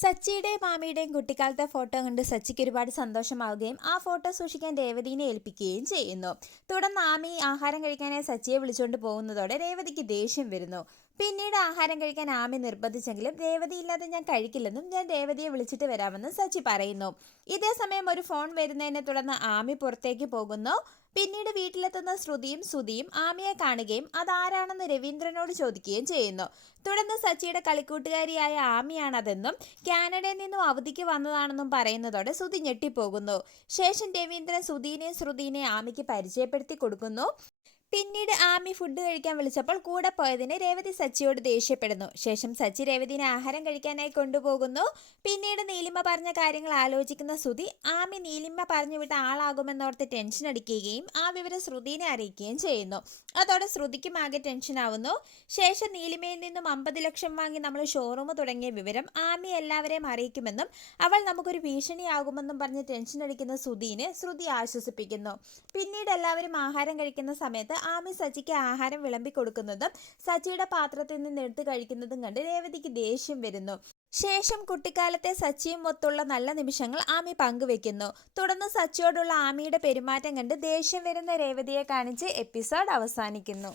സച്ചിയുടെയും മാമിയുടെയും കുട്ടിക്കാലത്തെ ഫോട്ടോ കണ്ട് സച്ചിക്ക് ഒരുപാട് സന്തോഷമാവുകയും ആ ഫോട്ടോ സൂക്ഷിക്കാൻ രേവതിനെ ഏൽപ്പിക്കുകയും ചെയ്യുന്നു. തുടർന്ന് ആമി ആഹാരം കഴിക്കാനായി സച്ചിയെ വിളിച്ചുകൊണ്ട് പോകുന്നതോടെ രേവതിക്ക് ദേഷ്യം വരുന്നു. പിന്നീട് ആഹാരം കഴിക്കാൻ ആമി നിർബന്ധിച്ചെങ്കിലും രേവതി ഇല്ലാതെ ഞാൻ കഴിക്കില്ലെന്നും ഞാൻ രേവതിയെ വിളിച്ചിട്ട് വരാമെന്നും സച്ചി പറയുന്നു. ഇതേ സമയം ഒരു ഫോൺ വരുന്നതിനെ തുടർന്ന് ആമി പുറത്തേക്ക് പോകുന്നു. പിന്നീട് വീട്ടിലെത്തുന്ന ശ്രുതിയും സുധിയും ആമിയെ കാണുകയും അതാരാണെന്ന് രവീന്ദ്രനോട് ചോദിക്കുകയും ചെയ്യുന്നു. തുടർന്ന് സച്ചിയുടെ കളിക്കൂട്ടുകാരിയായ ആമിയാണതെന്നും കാനഡയിൽ നിന്നും അവധിക്ക് വന്നതാണെന്നും പറയുന്നതോടെ സുധി ഞെട്ടിപ്പോകുന്നു. ശേഷം രവീന്ദ്രൻ സുധീനെയും ശ്രുതിനെയും ആമിക്ക് പരിചയപ്പെടുത്തി കൊടുക്കുന്നു. പിന്നീട് ആമി ഫുഡ് കഴിക്കാൻ വിളിച്ചപ്പോൾ കൂടെ പോയതിന് രേവതി സച്ചിയോട് ദേഷ്യപ്പെടുന്നു. ശേഷം സച്ചി രേവതിനെ ആഹാരം കഴിക്കാനായി കൊണ്ടുപോകുന്നു. പിന്നീട് നീലിമ പറഞ്ഞ കാര്യങ്ങൾ ആലോചിക്കുന്ന ശ്രുതി ആമി നീലിമ പറഞ്ഞു വിട്ട ആളാകുമെന്നോർത്ത് ടെൻഷൻ അടിക്കുകയും ആ വിവരം ശ്രുതിനെ അറിയിക്കുകയും ചെയ്യുന്നു. അതോടെ ശ്രുതിക്കും ആകെ ടെൻഷൻ ആവുന്നു. ശേഷം നീലിമയിൽ നിന്നും അമ്പത് ലക്ഷം വാങ്ങി നമ്മൾ ഷോറൂം തുടങ്ങിയ വിവരം ആമി എല്ലാവരെയും അറിയിക്കുമെന്നും അവൾ നമുക്കൊരു ഭീഷണിയാകുമെന്നും പറഞ്ഞ് ടെൻഷൻ അടിക്കുന്ന ശ്രുതിനെ ശ്രുതി ആശ്വസിപ്പിക്കുന്നു. പിന്നീട് എല്ലാവരും ആഹാരം കഴിക്കുന്ന സമയത്ത് ആമി സച്ചിക്ക് ആഹാരം വിളമ്പി കൊടുക്കുന്നതും സച്ചിയുടെ പാത്രത്തിൽ നിന്ന് എടുത്ത് കഴിക്കുന്നതും കണ്ട് രേവതിക്ക് ദേഷ്യം വരുന്നു. ശേഷം കുട്ടിക്കാലത്തെ സച്ചിയും ഒത്തുള്ള നല്ല നിമിഷങ്ങൾ ആമി പങ്കുവെക്കുന്നു. തുടർന്ന് സച്ചിയോടുള്ള ആമിയുടെ പെരുമാറ്റം കണ്ട് ദേഷ്യം വരുന്ന രേവതിയെ കാണിച്ച് എപ്പിസോഡ് അവസാനിക്കുന്നു.